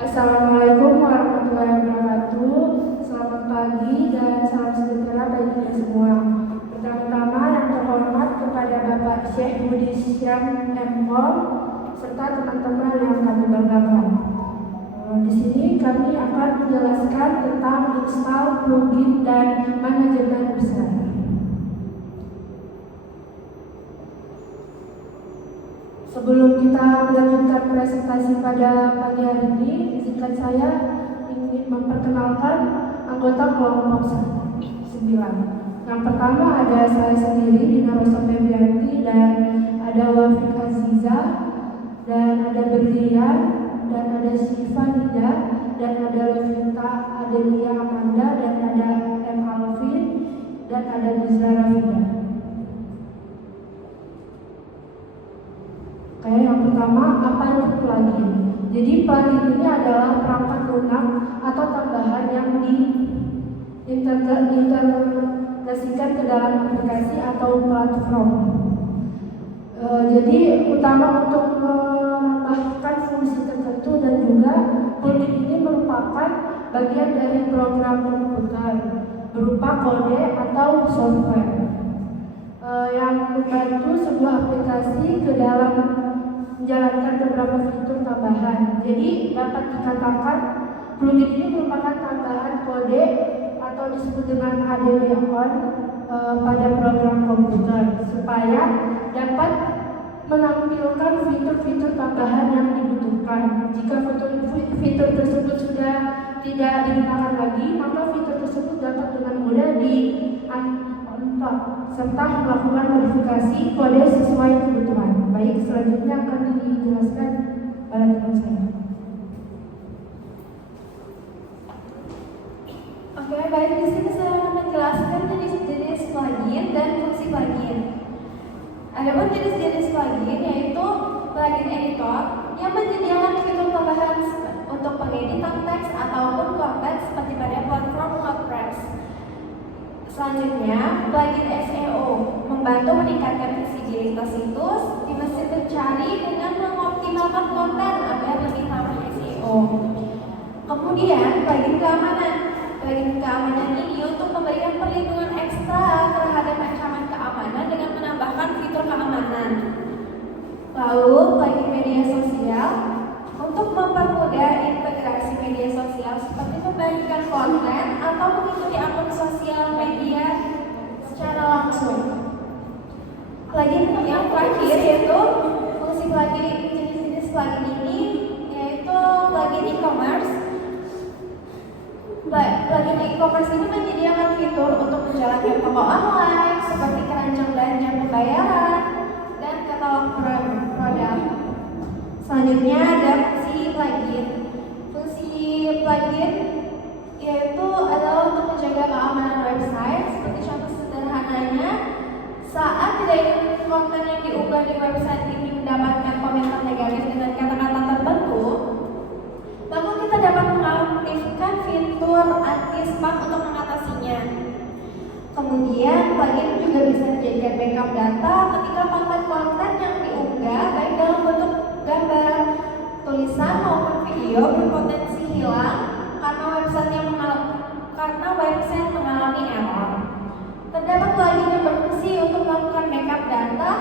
Assalamualaikum warahmatullahi wabarakatuh. Selamat pagi dan salam sejahtera bagi kita semua. Pertama-tama yang terhormat kepada Bapak Syekh Budi Syam M.Com serta teman-teman yang kami banggakan. Di sini kami akan menjelaskan tentang install plugin dan manajemen besar. Sebelum kita melanjutkan presentasi pada pagi hari ini, izinkan saya ingin memperkenalkan anggota kelompok 9. Yang pertama ada saya sendiri, Dina Rosa Febrianti, dan ada Wafik Aziza, dan ada Berlian, dan ada Syifa Nida, dan ada Levita Adelia Amanda, dan ada M. Alvin, dan ada Nizra Rafida. Oke, yang pertama, apa itu plugin? Jadi plugin ini adalah perangkat lunak atau tambahan yang diintegrasikan ke dalam aplikasi atau platform. Jadi utama untuk menambahkan fungsi tertentu, dan juga plugin ini merupakan bagian dari program komputer berupa kode atau software yang membantu sebuah aplikasi ke dalam menjalankan beberapa fitur tambahan. Jadi dapat dikatakan plugin ini merupakan tambahan kode atau disebut dengan add-on pada program komputer supaya dapat menampilkan fitur-fitur tambahan yang dibutuhkan. Jika fitur tersebut sudah tidak digunakan lagi, maka fitur tersebut dapat dengan mudah di-unlock serta melakukan modifikasi kode sesuai kebutuhan. Baik, selanjutnya akan dijelaskan oleh teman saya. Oke, baik, di sini saya akan menjelaskan jenis-jenis plugin dan fungsi plugin. Adapun jenis-jenis plugin yaitu plugin editor yang menyediakan fitur tambahan untuk pengeditan teks ataupun konten seperti pada platform WordPress. Selanjutnya, plugin SEO membantu meningkatkan visibilitas situs di mesin pencari dengan mengoptimalkan konten agar lebih ramah SEO. Kemudian, plugin keamanan. Plugin keamanan ini untuk memberikan perlindungan ekstra terhadap ancaman keamanan dengan menambahkan fitur keamanan. Lalu, plugin media sosial untuk mempermudah integrasi media sosial seperti membagikan konten atau mengikuti akun sosial media secara langsung. Plugin yang terakhir yaitu fungsi plugin, jenis-jenis plugin ini yaitu plugin e-commerce. Plugin e-commerce ini menyediakan fitur untuk menjalankan toko online seperti keranjang belanja pembayaran dan katalog produk. Selanjutnya ada fungsi plugin. Fungsi plugin yaitu adalah untuk menjaga keamanan website. Seperti contoh sederhananya, saat tidak ingin konten yang diunggah di website ini mendapatkan komentar negatif dengan kata-kata tertentu, maka kita dapat mengaktifkan fitur anti-spam untuk mengatasinya. Kemudian plugin juga bisa dijadikan backup data ketika konten-konten yang diunggah baik dalam bentuk gambar, tulisan maupun video berpotensi hilang karena website mengalami error. Terdapat plugin yang berfungsi untuk melakukan backup data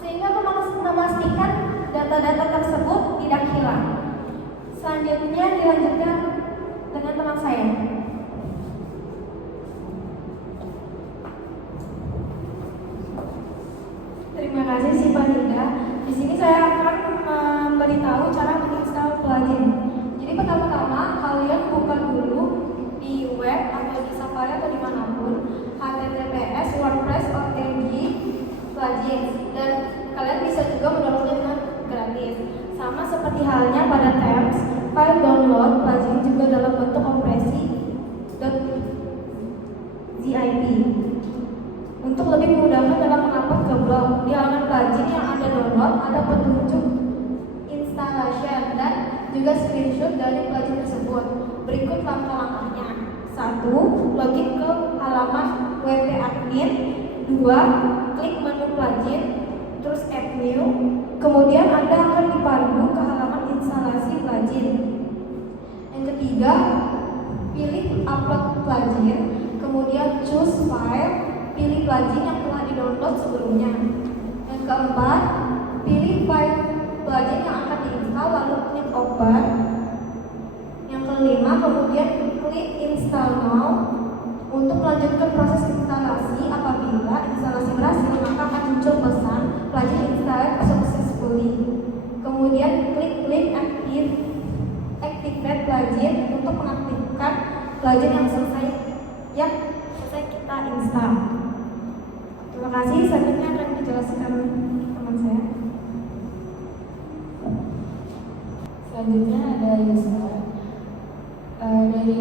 sehingga memastikan data-data tersebut tidak hilang. Selanjutnya dilanjutkan dengan teman saya. Terima kasih Syifa Nida. Di sini saya akan memberitahu cara menginstal plugin. Jadi pertama-tama kalian buka dulu di web atau di Safari atau dimanapun https wordpress.org plugins, dan kalian bisa juga mendownloadnya dengan gratis. Sama seperti halnya pada tabs file download plugin juga dalam bentuk kompresi .zip. Untuk lebih memudahkan dalam mengupload ke blog, di halaman plugin yang ada download ada petunjuk installation dan juga screenshot dari plugin tersebut. Berikut langkah-langkahnya. 1. Login ke halaman wp admin. 2. Klik menu plugin, terus add new. Kemudian Anda akan dipandu ke halaman instalasi plugin. ketiga, pilih upload plugin. Kemudian choose file, pilih plugin yang telah di-download sebelumnya. Yang keempat, pilih file plugin yang akan diinstal lalu klik open. Yang kelima, kemudian klik install now. Untuk melanjutkan proses instalasi, apabila instalasi berhasil maka akan muncul pesan plugin installed successfully. Kemudian klik link activate plugin untuk mengaktifkan plugin yang selesai kita install. Terima kasih. Selanjutnya akan dijelaskan teman saya. Selanjutnya ada user. Dari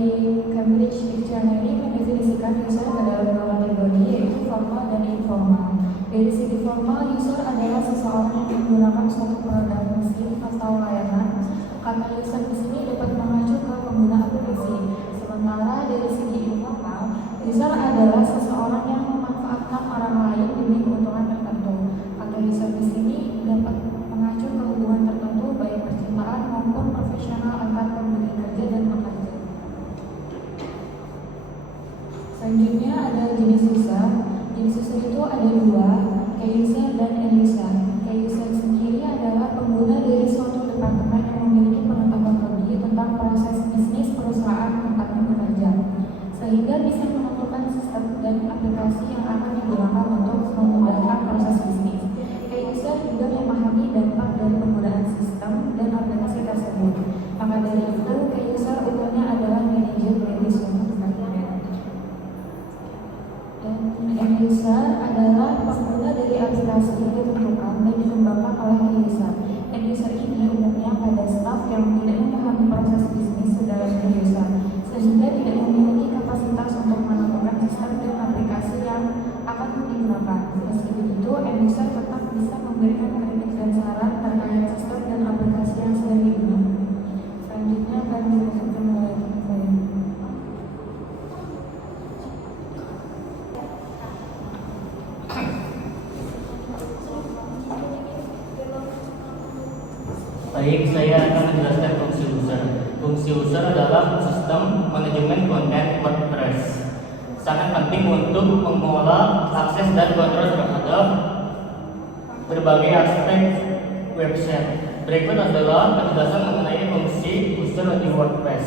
Cambridge Dictionary mendefinisikan user ke dalam dua kategori, yaitu formal dan informal. Dari segi formal, user adalah seseorang yang menggunakan suatu produk mesin atau layanan. Kata user di sini dapat mengacu ke pengguna aplikasi. Sementara dari segi informal, user adalah seseorang yang memanfaatkan orang lain demi keuntungan tertentu. Kata user di sini dapat mengacu ke hubungan tertentu, baik percintaan maupun profesional antar pemberi kerja dan pekerja. Selanjutnya ada jenis user. Jenis user itu ada dua, key user dan end user. Key user sendiri adalah pengguna dari suatu departemen yang memiliki pengetahuan lebih tentang proses bisnis perusahaan tempatnya bekerja, sehingga bisa menentukan sistem dan aplikasi yang akan digunakan untuk memudahkan proses bisnis. Key user juga memahami dampak dari penggunaan sistem dan aplikasi tersebut. Maka dari itu, key user umumnya adalah manajer dari suatu departemen. End user adalah pengguna dari aplikasi yang ditentukan dan dikembangkan oleh key user. End user ini umumnya pada staf yang tidak memahami proses bisnis sedalam key user, sehingga tidak memiliki kapasitas untuk menentukan sistem dan aplikasi yang akan digunakan. Meski begitu, end user tetap bisa memberikan kritik dan saran terkait sistem dan aplikasi yang sedang digunakan. Selanjutnya akan dilanjutkan oleh saya. Baik, saya akan menjelaskan fungsi user. Fungsi user adalah sistem manajemen konten WordPress. Sangat penting untuk mengelola akses dan kontrol terhadap berbagai aspek website. Berikut adalah penjelasan mengenai fungsi user di WordPress.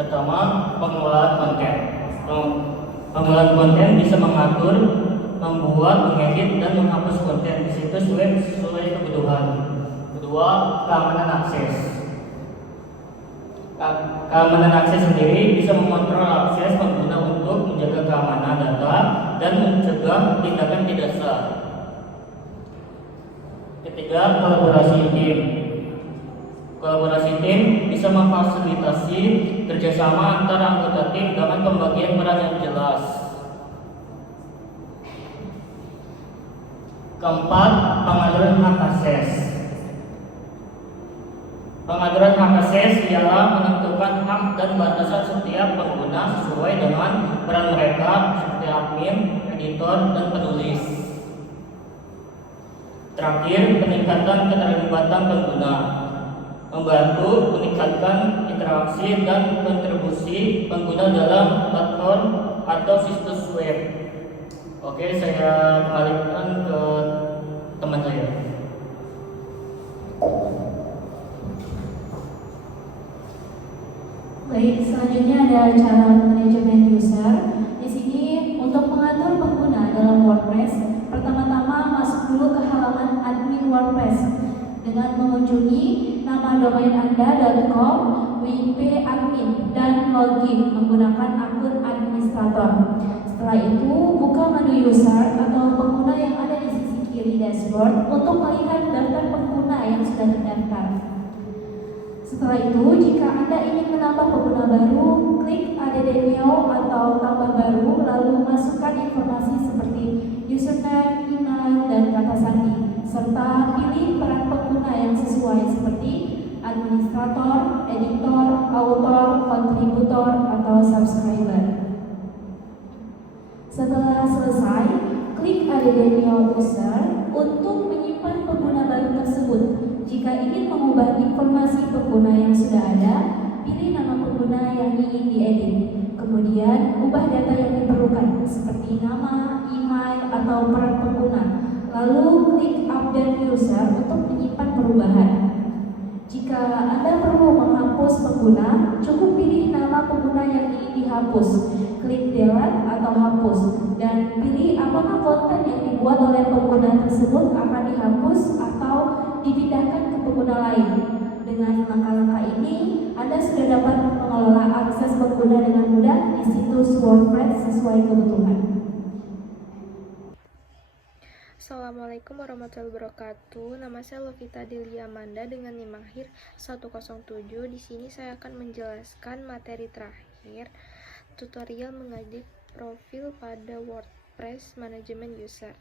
Pertama, pengelolaan konten. Pengelolaan konten bisa mengatur, membuat, mengedit, dan menghapus konten di situs web sesuai kebutuhan. Kedua, keamanan akses. Keamanan akses sendiri bisa mengontrol akses pengguna untuk menjaga keamanan data dan mencegah tindakan tidak sah. Ketiga, kolaborasi tim. Kolaborasi tim bisa memfasilitasi kerjasama antara anggota tim dengan pembagian peran yang jelas. Keempat, pengaturan hak akses. Pengaturan hak akses ialah menentukan hak dan batasan setiap pengguna sesuai dengan peran mereka seperti admin, editor, dan penulis. Terakhir, peningkatan keterlibatan pengguna. Membantu meningkatkan interaksi dan kontribusi pengguna dalam platform atau situs web. Oke, saya kembalikan ke teman saya. Baik, selanjutnya ada cara manajemen user. Di sini untuk mengatur pengguna dalam WordPress, pertama-tama masuk dulu ke halaman admin WordPress dengan mengunjungi nama domain Anda.com, WP admin, dan login menggunakan akun administrator. Setelah itu, buka menu user atau pengguna yang ada di sisi kiri dashboard untuk melihat daftar pengguna yang sudah terdaftar. Setelah itu, jika Anda ingin menambah pengguna baru, klik add new atau tambah baru, lalu masukkan informasi seperti username, email, dan kata sandi, serta pilih peran pengguna yang sesuai seperti administrator, editor, author, kontributor, atau subscriber. Setelah selesai, klik add new user untuk menyimpan pengguna baru tersebut. Jika ingin mengubah informasi pengguna yang sudah ada, pilih nama pengguna yang ingin diedit. Kemudian, ubah data yang diperlukan, seperti nama, email, atau peran pengguna. Lalu, klik Update User untuk menyimpan perubahan. Jika Anda perlu menghapus pengguna, cukup pilih nama pengguna yang ingin dihapus. Klik Delete atau Hapus, dan pilih apakah konten yang dibuat oleh pengguna tersebut akan dihapus atau dipindahkan ke pengguna lain. Dengan langkah-langkah ini, Anda sudah dapat mengelola akses pengguna dengan mudah di situs WordPress sesuai kebutuhan. Assalamualaikum warahmatullahi wabarakatuh. Nama saya Lovita Delia Amanda dengan NIM akhir 107. Di sini saya akan menjelaskan materi terakhir, tutorial mengedit profil pada WordPress manajemen user.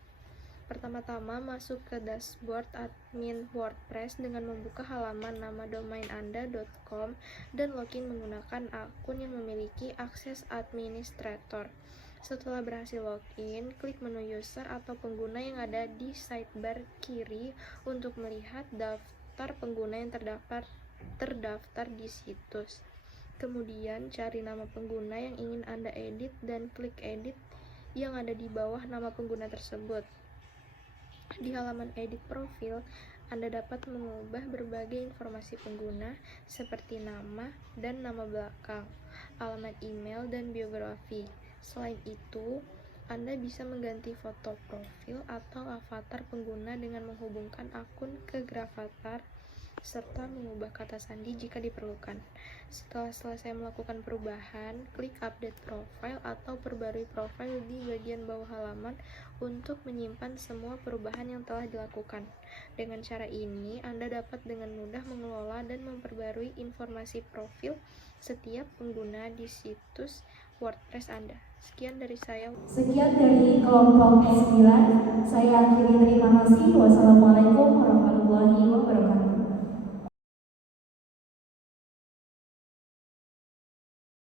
Pertama-tama masuk ke dashboard admin WordPress dengan membuka halaman nama domain anda.com dan login menggunakan akun yang memiliki akses administrator. Setelah berhasil login, klik menu user atau pengguna yang ada di sidebar kiri untuk melihat daftar pengguna yang terdaftar di situs. Kemudian cari nama pengguna yang ingin Anda edit dan klik edit yang ada di bawah nama pengguna tersebut. Di halaman edit profil, Anda dapat mengubah berbagai informasi pengguna seperti nama dan nama belakang, alamat email, dan biografi. Selain itu, Anda bisa mengganti foto profil atau avatar pengguna dengan menghubungkan akun ke Gravatar serta mengubah kata sandi jika diperlukan. Setelah selesai melakukan perubahan, klik update profile atau perbarui profil di bagian bawah halaman untuk menyimpan semua perubahan yang telah dilakukan. Dengan cara ini, Anda dapat dengan mudah mengelola dan memperbarui informasi profil setiap pengguna di situs WordPress Anda. Sekian dari saya. Sekian dari kelompok 9. Saya akhiri, terima kasih. Wassalamualaikum warahmatullahi wabarakatuh.